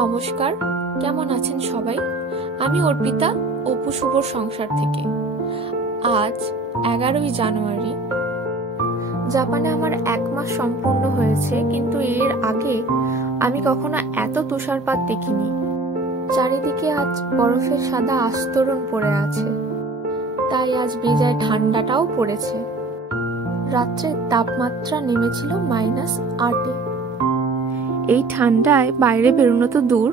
নমস্কার, কেমন আছেন সবাই? আমি অর্পিতা, অপু শুভর সংসার থেকে। আজ 11ই জানুয়ারি। জাপানে আমার 1 মাস সম্পূর্ণ হয়েছে, কিন্তু এর আগে আমি কখনো এত তুষারপাত দেখিনি। চারিদিকে আজ বরফের সাদা আস্তরণ পড়ে আছে, তাই আজ বেজায় ঠান্ডাটাও পড়েছে। রাত্রের তাপমাত্রা নেমেছিল -8-এ। এই ঠান্ডায় বাইরে বেরোনো তো দূর,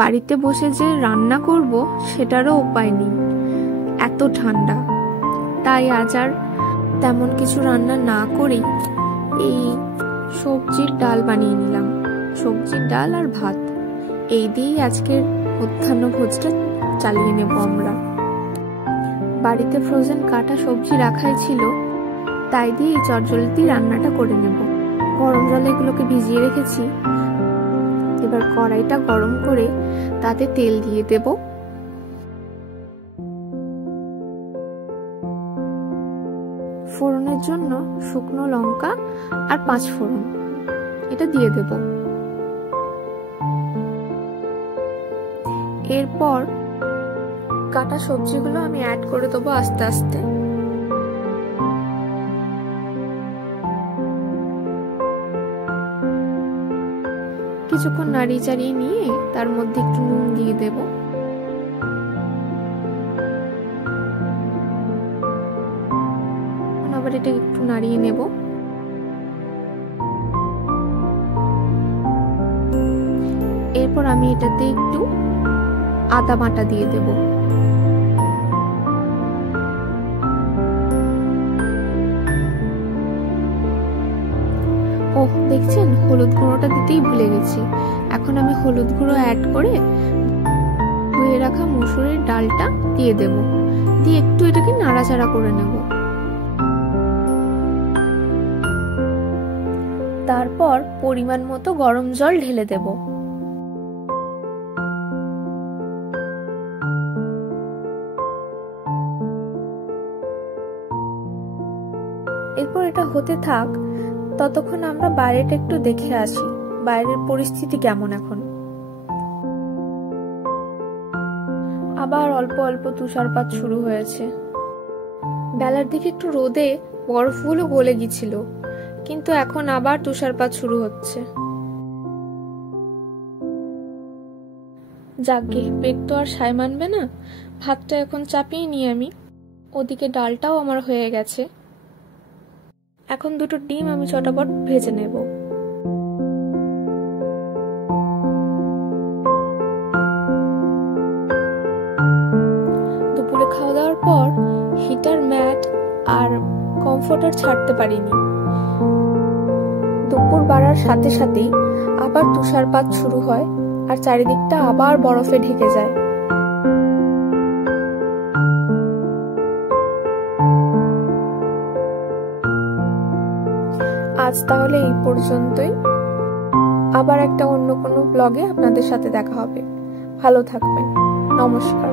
বাড়িতে বসে যে রান্না করব সেটারও উপায় নেই, এত ঠান্ডা। তাই আজ আর তেমন কিছু রান্না না করেই এই সবজির ডাল বানিয়ে নিলাম। সবজির ডাল আর ভাত, এই দিয়েই আজকের মধ্যাহ্ন ভোজটা চালিয়ে নেব আমরা। বাড়িতে ফ্রোজেন কাটা সবজি রাখাই ছিল, তাই দিয়ে এই চটজলদি রান্নাটা করে নেব। গরম জলে এগুলোকে ভিজিয়ে রেখেছি। এবার কড়াইটা গরম করে তাতে তেল দিয়ে দেব। ফোড়নের জন্য শুকনো লঙ্কা আর 5 ফোড়ন এটা দিয়ে দেব। এরপর কাটা সবজিগুলো আমি অ্যাড করে দেবো আস্তে আস্তে। কিছুক্ষণ নাড়িয়ে চাড়িয়ে নিয়ে তার মধ্যে একটু নুন দিয়ে দেব। আবার এটা একটু নাড়িয়ে নেব। এরপর আমি এটাতে একটু আদা বাটা দিয়ে দেব। ওহ, দেখছেন হলুদ গুঁড়োটা দিতেই ভুলে গেছি। এখন আমি হলুদ গুঁড়ো অ্যাড করে ধুয়ে রাখা মসুরের ডালটা দিয়ে দেব। দিয়ে একটু এটাকে নাড়াচাড়া করে নেব। তারপর পরিমাণ মতো গরম জল ঢেলে দেব। এরপর এটা হতে থাক, ততক্ষণ আমরা বাইরেটা একটু দেখে আসি, বাইরের পরিস্থিতি কেমন এখন। আবার অল্প অল্প তুষারপাত শুরু হয়েছে। বেলার দিকে একটু রোদে বরফগুলো গলে গিয়েছিল, কিন্তু এখন আবার তুষারপাত শুরু হচ্ছে। যাকগে, পেট তো আর সায় মানবে না। ভাতটা এখন চাপিয়ে নিই আমি। ওদিকে ডালটাও আমার হয়ে গেছে। এখন 2টো ডিম আমি চটাপট ভেজে নেব। দুপুরে খাওয়া দাওয়ার পর হিটার, ম্যাট আর কমফোর্টার ছাড়তে পারিনি। দুপুর বাড়ার সাথে সাথেই আবার তুষারপাত শুরু হয় আর চারিদিকটা আবার বরফে ঢেকে যায়। আজ তাহলে এই পর্যন্তই। আবার একটা অন্য কোনো ব্লগে আপনাদের সাথে দেখা হবে। ভালো থাকবেন। নমস্কার।